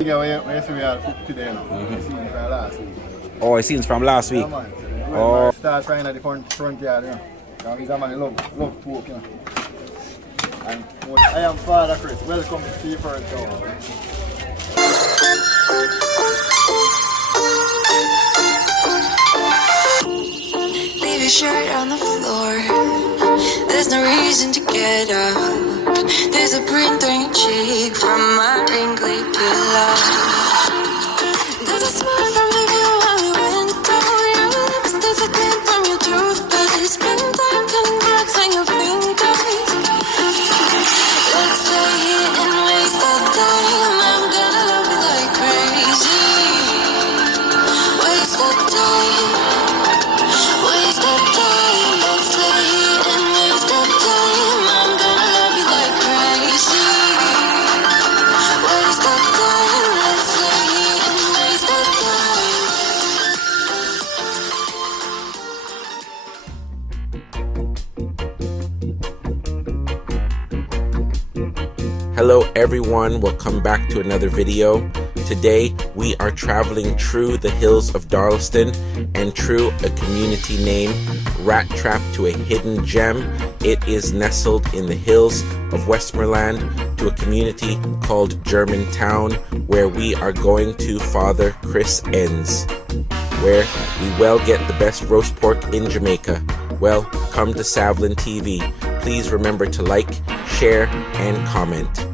Yeah, we are cooked today now. Seen from last week. Oh, it seems from last week. Yeah, man. Oh. Start trying at the front yard, you know. Now he's a man who love pork, you know. And I am Father Chris. Welcome to Seaford Town. Leave your shirt on the floor. There's no reason to get up. There's a print on your cheek from my wrinkly pillow. There's a smile from the view on the window. Your lips, there's a glint from your toothpaste. Spend time cutting marks on your fingers. Let's stay here and waste our time. I'm gonna love you like crazy. Waste our time. Waste our time. Let's stay here and waste our time. I'm gonna love you like crazy. Waste our time. Let's stay here and waste our time. Hello everyone, welcome back to another video. Today we are traveling through the hills of Darlaston and through a community named Rat Trap to a hidden gem. It is nestled in the hills of Westmoreland to a community called Germantown, where we are going to Father Chris Enz, where we will get the best roast pork in Jamaica. Well, come to Savlin TV. Please remember to like, share, and comment.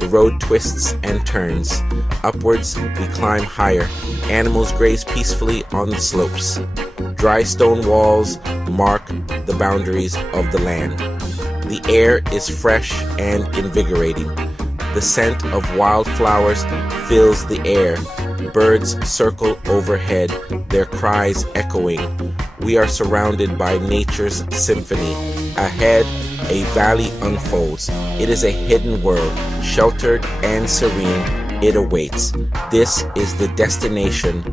The road twists and turns. Upwards, we climb higher. Animals graze peacefully on the slopes. Dry stone walls mark the boundaries of the land. The air is fresh and invigorating. The scent of wildflowers fills the air. Birds circle overhead, their cries echoing. We are surrounded by nature's symphony. Ahead, a valley unfolds. It is a hidden world, sheltered and serene. It awaits. This is the destination,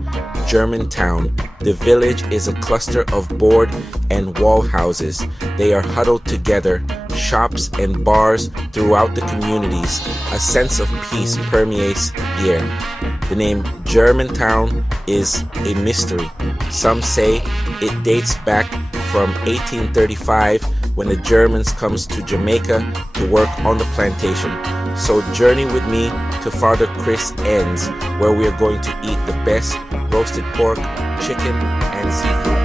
Germantown. The village is a cluster of board and wall houses. They are huddled together, shops and bars throughout the communities. A sense of peace permeates the air. The name Germantown is a mystery. Some say it dates back from 1835 when the Germans comes to Jamaica to work on the plantation. So journey with me to Father Chris Enz, where we are going to eat the best roasted pork, chicken, and seafood.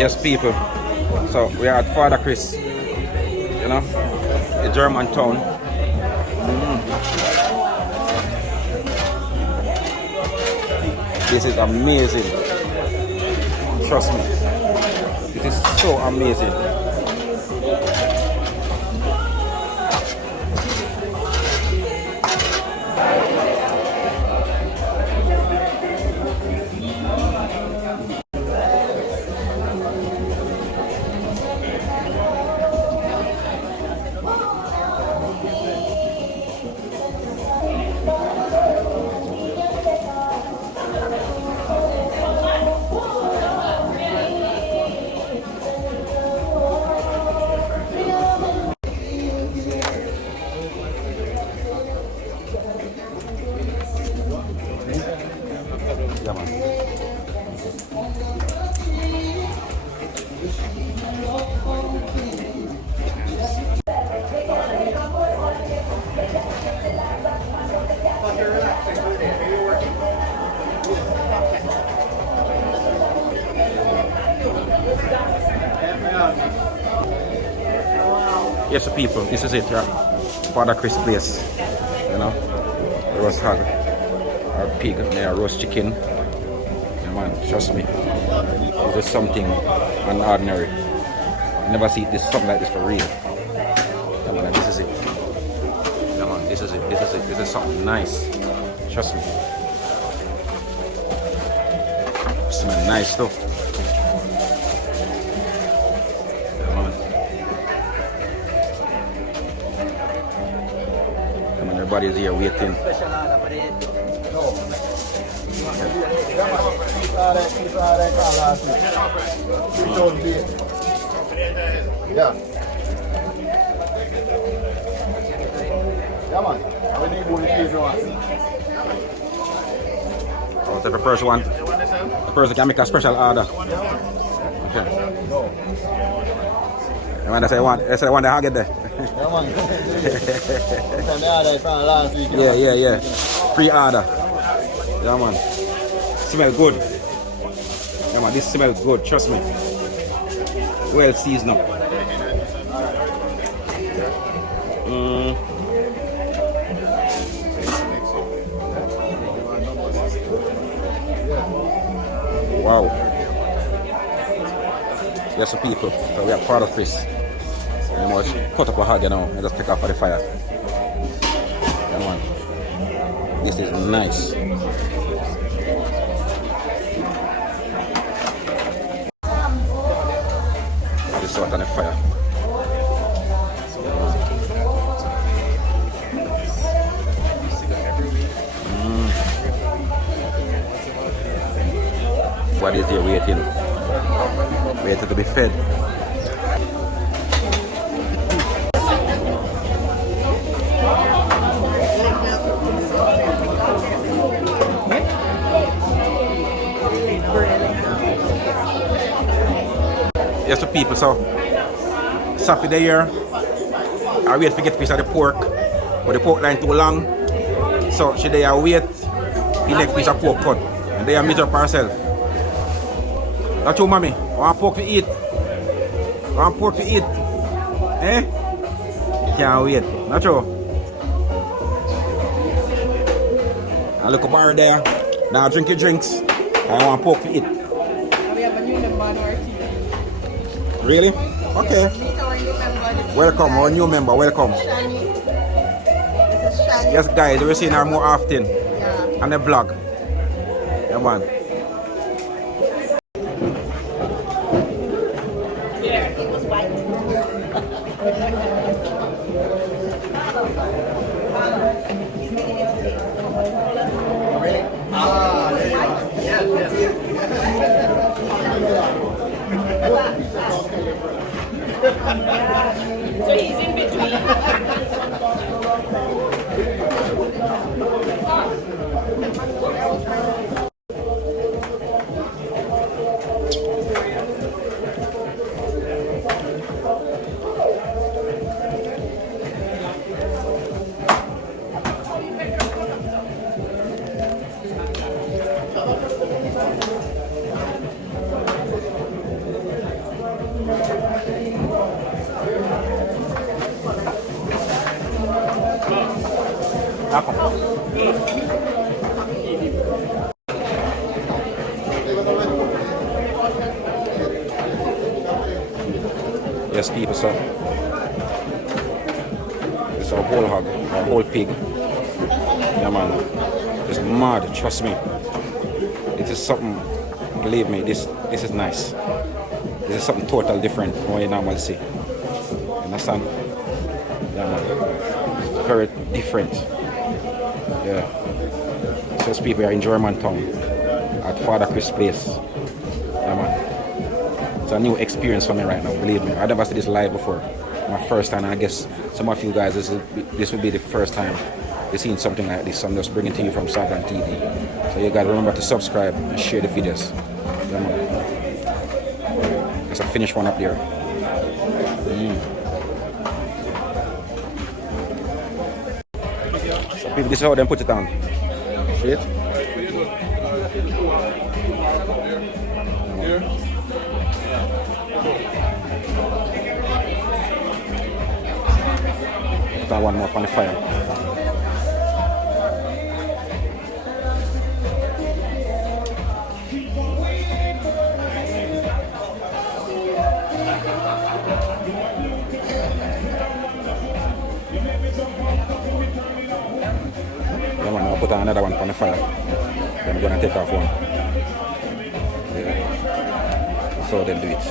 Yes, people. So we are at Father Chris, you know, the German town. This is amazing. Trust me. It is so amazing. Yeah, man. Yes, people, this is it, yeah. Father Chris place, you know. Roast hog, or pig, or roast chicken. Yeah, man, trust me. This is something unordinary. Never see this something like this for real. Yeah, man, this is it. Yeah, man, this is it. This is it. This is something nice. Trust me. Smell nice stuff. Everybody's here waiting. Yeah. Yeah, man. We need one of these ones. Oh, so the first one, the person can make a special order. Okay. The one that say one, that's the one that I get there. Yeah. Pre-order. Yeah, man. Smell good. Yeah, man, this smells good, trust me. Well seasoned up. Wow. Yes, people. So we have Father Chris. You know, cut up a hog, you know, and just take off for the fire. Come on. This is nice. This out on the fire. What is here waiting? Waiting to be fed. Yes, so people, so Saturday here, I wait to get a piece of the pork, but the pork line too long, so she there wait for the next piece of pork cut, and they meet up herself. That's true, mommy. I want pork to eat. I want pork to eat. Eh? Can't wait. That's true. I look up her there. Now drink your drinks. I want pork to eat. We have a new member on our team. Really? Okay. Meet our new member. Welcome, our new member. Welcome. Shani. This is Shani. Yes, guys, we're seeing her more often Yeah. on the vlog. Yeah, man. So he's in between. Ah, come. Yes, people, so it's a whole hog, a whole pig. Yeah, man, it's mad. Trust me, it is something. Believe me, this is nice. This is something totally different from what you normally see. You understand? Yeah, man, it's very different. Yeah. Those people are in Germantown at Father Chris place. Yeah, man. It's a new experience for me right now, believe me. I never seen this live before. My first time, and I guess some of you guys, this will be the first time you've seen something like this. So I'm just bringing it to you from Sovereign TV. So you gotta remember to subscribe and share the videos. Yeah, man. There's a finished one up there. So people, this is how they put it on. See it? Put one more on the fire. Yeah, man, I'll put another one on the fire. Then I'm gonna take off one. Yeah. So they'll do it.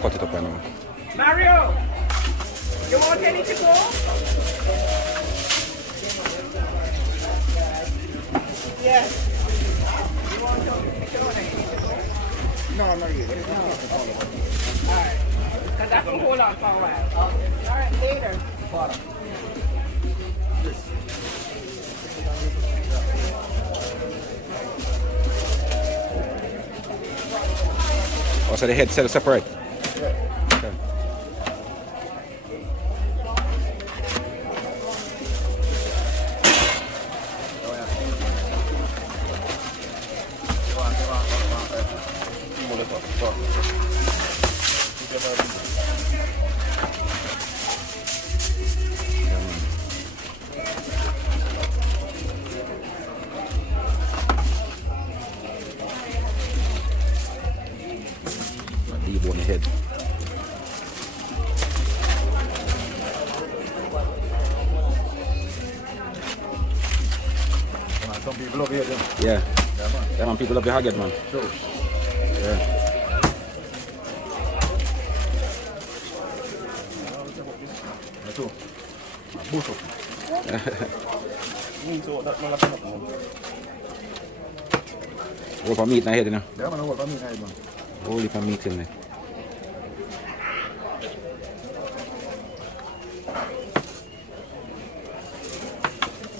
Cut it up right now. Mario, you want any to go? Yes. You want to No, not yet. All right. Because that can hold on for a while. Okay. All right, later. Oh, so the head cell separate. Yeah. Okay. Deep on the head. Some people love it. Yeah. Yeah, man. Yeah, man, people love the hagget, man. True. Yeah. Me too. Bush up. Whole for meat in the head, you know. Yeah, man, what I mean, hey, man. Whole heap of meat in there.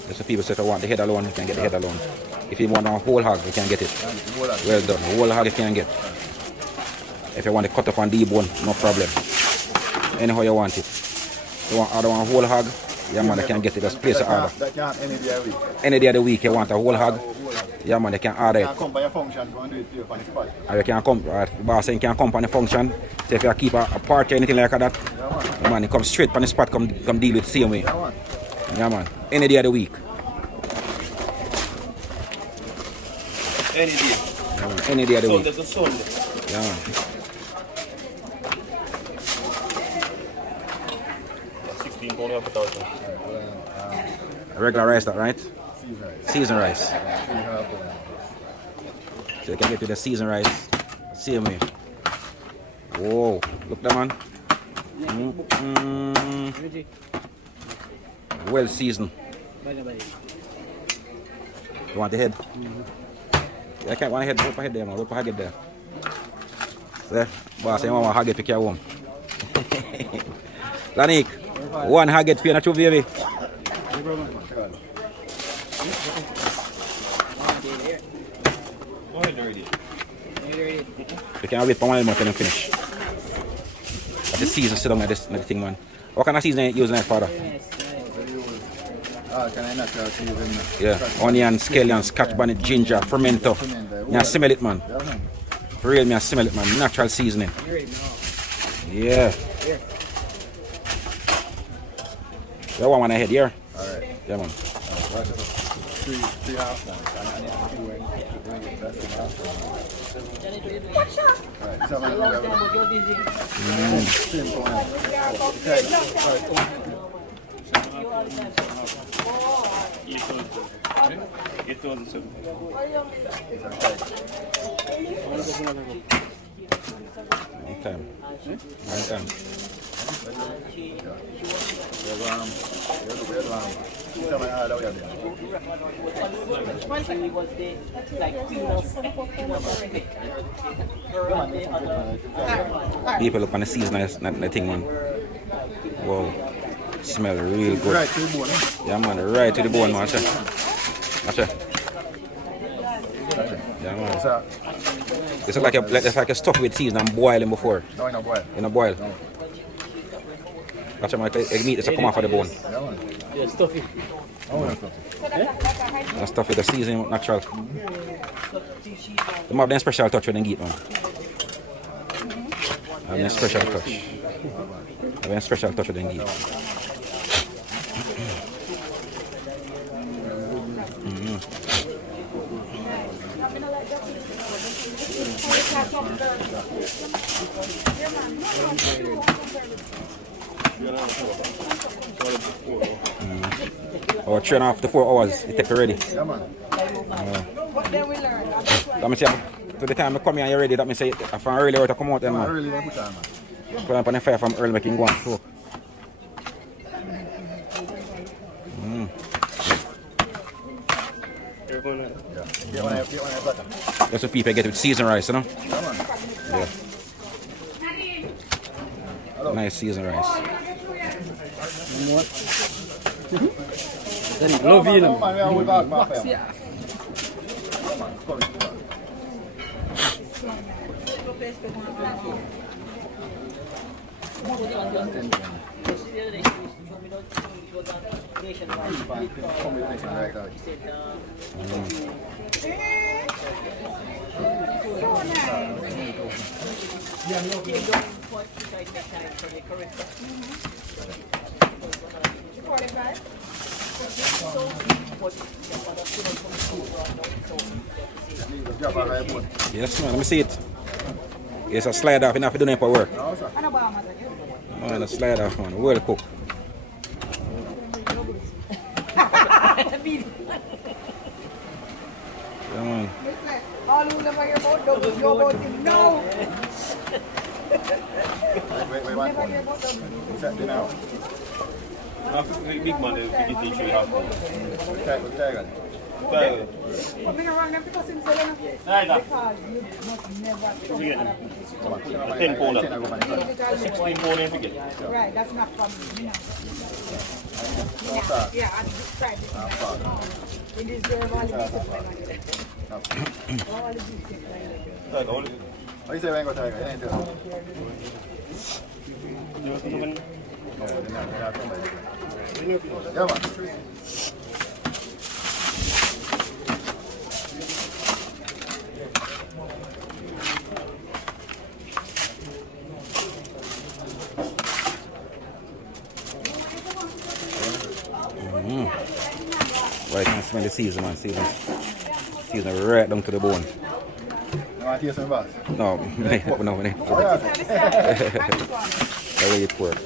There's some people say if you want the head alone, you can get the head alone. If you want a whole hog, you can get it. Well done. A whole hog you can get. If you want to cut up on debone, no problem. Anyhow you want it. You want order one whole hog, yeah man, you can get it. Just place an order. That can't any day a week. Any day of the week you want a whole hog, yeah man, you can order You it. can come by your function, go and do it for you on the spot. Or you can come, boss saying you can come on the function. So if you keep a party or anything like that, Yeah, man. man, you come straight on the spot, come deal with the same way. Yeah, man. Yeah man, any day of the week. Any day. Yeah, man. Any day of the Sunday week. to Sunday. Yeah man. 16 pounds half a thousand. Regular rice that, right? Season rice. Yeah. So you can get with the season rice, same way. Whoa, look that man. Well seasoned. You want the head? I can't want a head. Put my head there, man. Put my head there. There. Boss, you want a hagget to carry home. Lanik, one hagget for you, not two, baby. Go ahead already. You can wait for 1 month and then finish. But the season sit down at this thing, man. What kind of season you using, Father? Can I not season? Yeah, onion, scallion, scotch bonnet, ginger, fermento. I smell it, man. Yeah, man. For real, I smell it, man. Natural seasoning. Yeah. You want one ahead here? Alright. Yeah, man. Three half pounds. Alright, so I'm going Long time. Long time. People look on the seasonal thing, man. Wow. Smell real good. right to the bone. Yeah, man. Right to the bone, man. Watch it. Yeah, man. So, It's like a stuff with season and boiling before. no, in a boil. In a boil. Watch it, man. The meat is to come off of the bone. Yeah, man. Yeah, stuffy. Oh, that's stuff. And stuff with the seasoning natural. They have them special touch with them get, man. Have them special touch. Have them special touch with them get. Or 3.5 to 4 hours it take already. Yeah, man. That means to the time I come here and you're ready, that means say if I'm early to come out then, I man. really didn't put on, man. Put on the fire from early making go and soak. You're going to... Yeah. Get one of butter. That's what people get with seasoned rice, you know? Yeah, man. Yeah. Nice seasoned rice. Love you, Oh, man, we are with back, man. Yeah, man. Come Yes, man. Let me see it. It's a slide off. You have to do nothing for work. Man, a slide off, man. Well cooked. Yeah, man. All you never hear about double, you about him now. Wait, one point. Set it now. After the big man, they get the 3.5. Tiger. Tiger. I'm going to run them because he's going to because you must never come on. 10 pounder. 16 pounder, you forget. Right, that's not for me. Yeah, I describe it. You deserve all the discipline. All the discipline. Tiger, all the... What you say, Wango Tiger? You ain't doing it. Yeah, man. Well, I can smell the season, man. Season right down to the bone. You want to taste some bass? No, no. The way it works.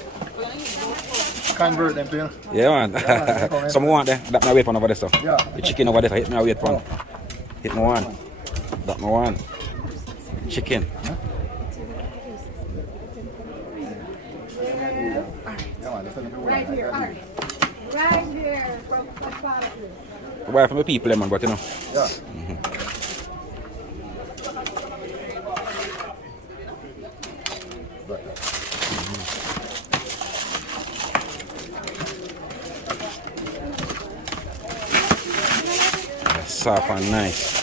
Convert them to you. Yeah, man. Some want that. That my wait for over there, so. Yeah. The chicken over there, hit me wait for. Hit me one. That my one. Chicken. Yeah, man. That's the Right here, right here from Father. Why from the people, man, but you know. Yeah. Soft and nice.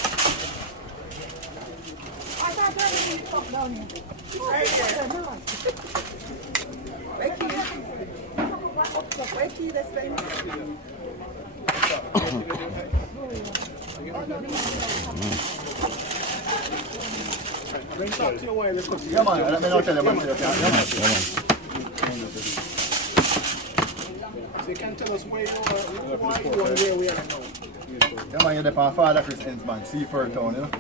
Yeah, man. Let me know tell you, man. So you can tell us where you are, why you are, where we are now. Yeah, man. You're there on Father Chris Enz, man. Seaford Town, you know?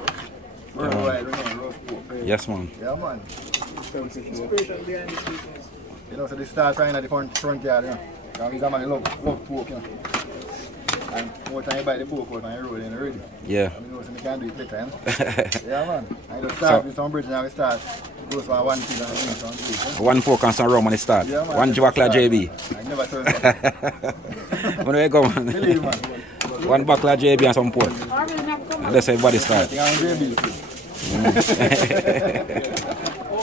Worldwide, roast pork. Yes, man. Yeah, man. Inspiration behind this business. You know, so they start trying at the front yard, you know. Because he's a man who love pork, you know. And more time you buy the pork out on the road and ready. Yeah. I mean, so you can do it later, you know. Yeah, man. I just start with some bridge and we start. Goes for one thing and then some bridge, you know? One pork and some rum when it start. Yeah, man. One Jawakla JB. I never turn it. When we go, man. Believe, man. One Bakla JB and some pork. And that's how everybody start. You can do it.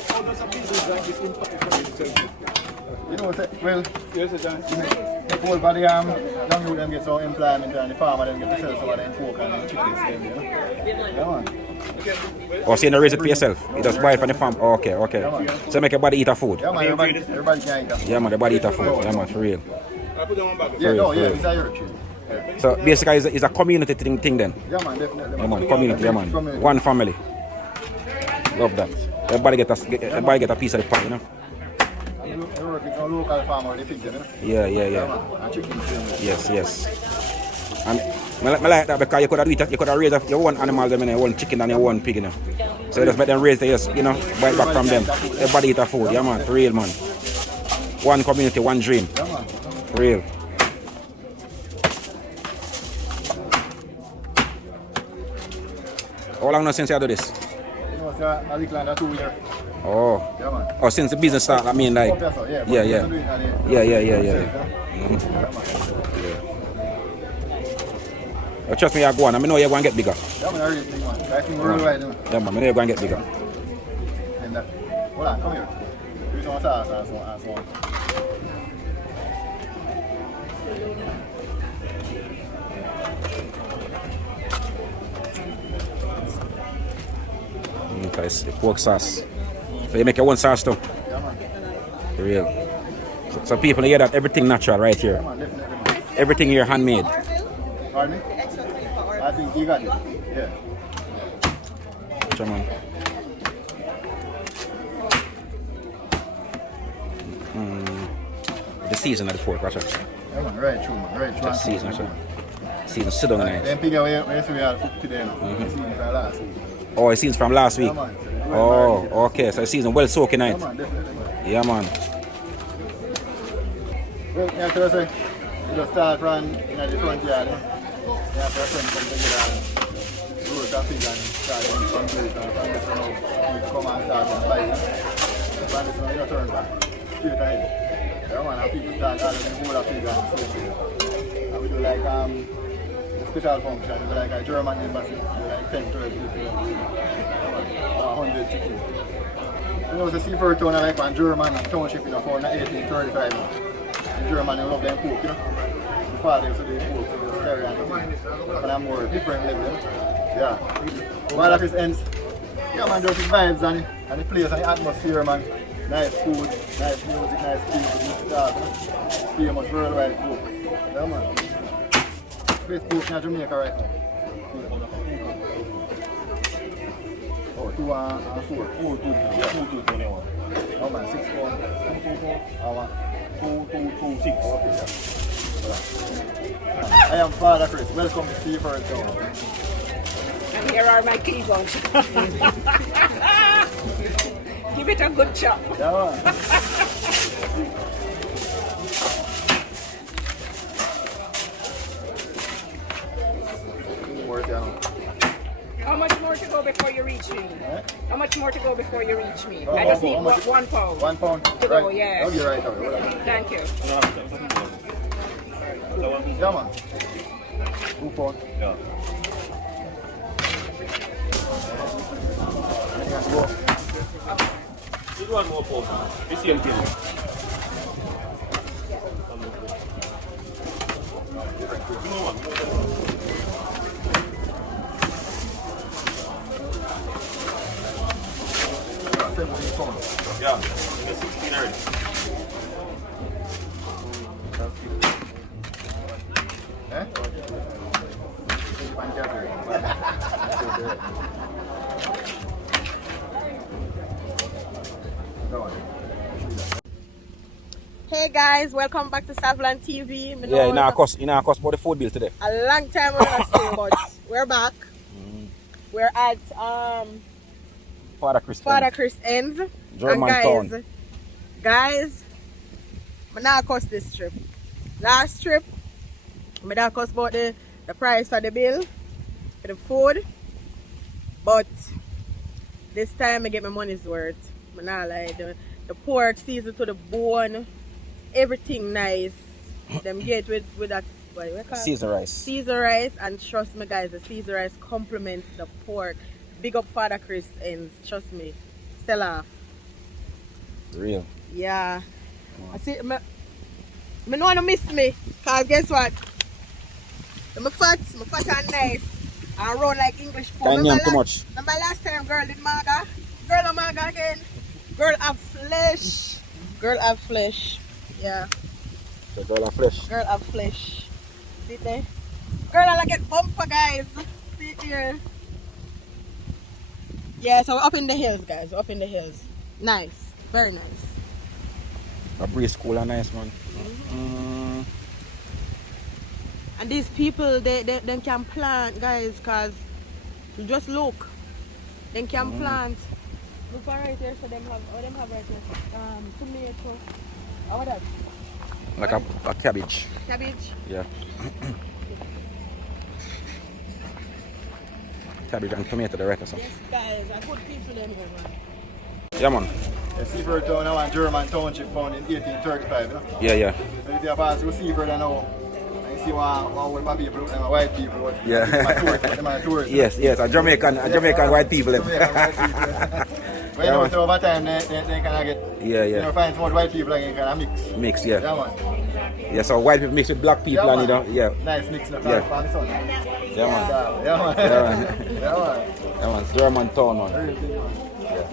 How does a business like this impact on yourself? You know, well, Yes, John. the whole body young youth them get some employment and the farmer them get to sell some of them pork and them chickens, you know. Yeah, man. Or so you don't raise it for yourself. You just buy it from the farm. Oh, okay. So make everybody eat a food. Yeah, man, everybody can eat that. Yeah, man, everybody eat a food. Yeah, man, for real. I put on back. Yeah, no, for yeah, real. it's a Europe. So basically, it's a community thing then. Yeah, man, definitely. Yeah, man, community. Yeah, man. One family. Love that. Everybody get a piece of the pie, you know. Europe is a local farmer, they pick them, you know. Yeah. And chickens, Yes. And I like that because you could have raised your own animals, your own chicken and your own pig, you know. So you just make them raise, they just, you know, buy it back from them. Everybody eat a food, yeah, man, for real, man. One community, one dream. yeah, man. For real. How long now since you do this? You know, it's a little under 2 years. Oh. Yeah, man. Oh, since the business started, I mean, like. Yeah. Yeah. Oh, trust me, you're going. I know you're going to get bigger. Yeah, man, I really think, man. I think worldwide, you know. Yeah, man, I know you're going to get bigger. And that, hold on, come here. Do some sauce and so on. Okay, it's the pork sauce. So you make your own sauce too? Yeah, man. For real. So people hear that everything natural right here. Yeah, man, definitely, man. Everything here handmade. Pardon me? I think you got it. Yeah. Come on. The season of the pork, that's right. Yeah, man. Right true, man. Right true. Just season, that's right. Season sit down nice. Then pick up where we had cooked today. Season from last week. Oh, it's season from last week. Yeah, man. Oh, okay. So it's season well soaking Yeah, night. man. Definitely, man. Yeah, man. Well, yeah, so I say, you just start from the front yard, yeah. Yeah, for a friend come together and roast a pig and start doing some great and from this one out, people come and start and buy it. From this one, you turn back, straight ahead. Yeah, man, and people start ordering the whole of pig and so forth. And we do like a special function, we do like a German embassy, we do like 10, 12 people, 100 chickens. You know, the seafood town like one German township in the 1835. In Germany, love them pork, you know. The father used to do pork, so they carry on on a more different level. Yeah. Father Chris Enz. Yeah, man, just his vibes and the place and the atmosphere, man. Nice food, nice music, nice people, good stuff, you know. Famous worldwide pork. Yeah, man. Best pork in Jamaica right now. Oh, 2 and 4. 4, 2, 21. Oh, man, 6 pounds. 2, 6. Okay, yeah. I am Father Chris. Welcome to Seaford Town. And here are my key bunch. Give it a good chop. Yeah, man. How much more to go before you reach me? Eh? How much more to go before you reach me? Oh, I just need how much? 1 pound. 1 pound. To go, yeah. Okay, right away. Thank you. Yeah, man. 2 pounds. Yeah. Anything else to go? Need one more pound. The same thing. No one. Yeah, the 16 already. Eh? Hey guys, welcome back to Savlan TV. Yeah, you know, cost about the food bill today. A long time we're not staying, but we're back. We're at Father Chris. Father Chris Enz. German and town. guys, I'm not cost this trip. Last trip, I not cost about the price of the bill for the food, but this time I get my money's worth. I'm not like the pork seasoned to the bone, everything nice. Them get with that what we call it? Caesar rice. Caesar rice, and trust me guys, the Caesar rice complements the pork. Big up Father Chris and trust me, sell off. Real. Yeah. I see me no wanna miss me, cause guess what? I'm fat and nice. I run like English poor. Can't yam too much. Remember last time girl did maga? Girl a maga again. Girl have flesh. Girl have flesh. Yeah. The girl of flesh. Girl have flesh. See there? Girl I get bumper guys. See here. Yeah, so we're up in the hills guys. We're up in the hills. Nice. Very nice. A breeze cool and nice, man. And these people, they can plant, guys, cause you just look. They can plant. Look right here, so them have right here. Tomato. What that? Like a cabbage. Cabbage. Yeah. Cabbage and tomato, the rest or something. Yes, guys, I put people in here, man. Yeah, man. The Seaford Town now and German township found in 1835, you know? Yeah, yeah. So if you pass through Seaford now, and you see one old people, and white people, what? Yeah. Them are tourists. Yes, a Jamaican white people. Jamaican white people. But you know, so over time, they kind of get, Yeah. you know, find some more white people and kind of mix. Mix, yeah. Yeah, man. Yeah, so white people mix with black people Yeah, and you know, yeah. Nice mix in the Yeah. sun. Yeah, man. Yeah, man. Yeah, man. Yeah, man. Yeah, man. German town, man. Everything, man. Yeah.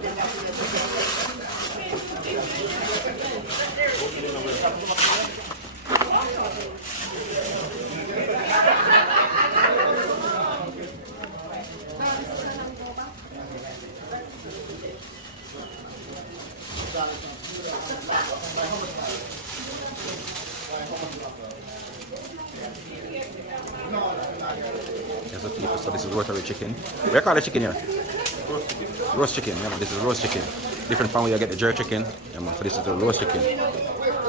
There's a people, so this is rotary chicken. What do you call the chicken here? Roast chicken, yeah man, this is roast chicken. Different from where you get the jerk chicken. Yeah man, so this is the roast chicken.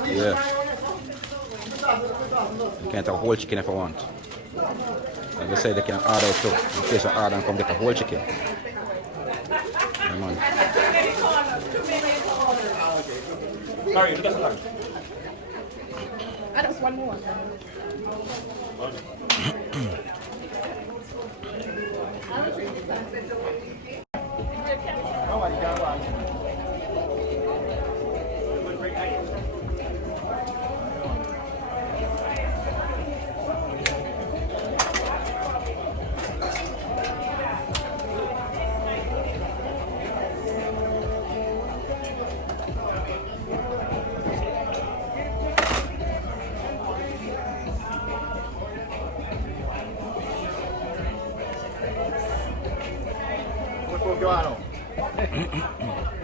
Yeah. You can't have whole chicken if I want. Like they say they can order it too. In case I order and come get a whole chicken. Yeah man. Sorry, you got some. I just one more.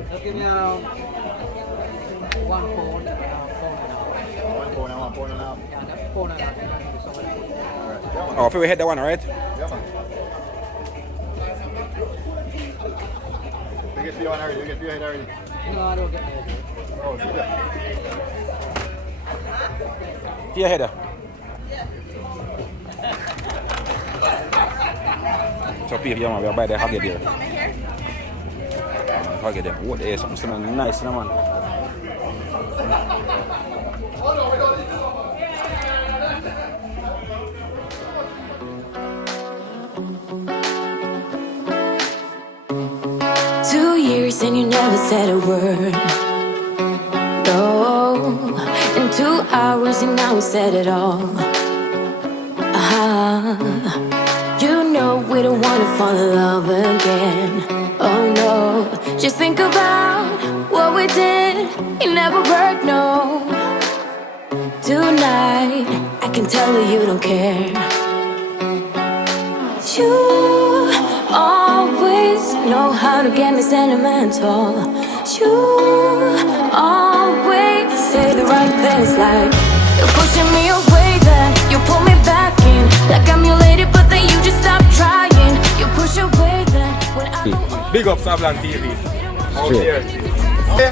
They'll give me one phone and a phone and a half. One phone and a half. Yeah, that phone and a half. Oh, if we hit that one, alright? Yeah, man. You get your one already. You get your head already. No, I don't get my head. Oh, see that? Your header. So people, yeah man, we'll buy the hugger there. Hugger there. What is something nice, no man? 2 years and you never said a word. No, in 2 hours and now we said it all. You know we don't wanna fall in love again. Oh no, just think about what we did. It never worked, no. Tonight, I can tell you don't care. You always know how to get me sentimental. You always say the right things, like you're pushing me away, then you pull me back in. Like I'm your lady, but then you just stop trying. You push away, then when I don't. Big up Savlan TV. Out Straight. there. Yeah,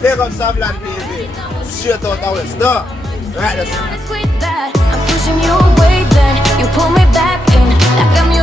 big up Savlan TV. Straight out the west. No. Right, that's Honest with that, I'm pushing you away, then you pull me back in. Like I'm your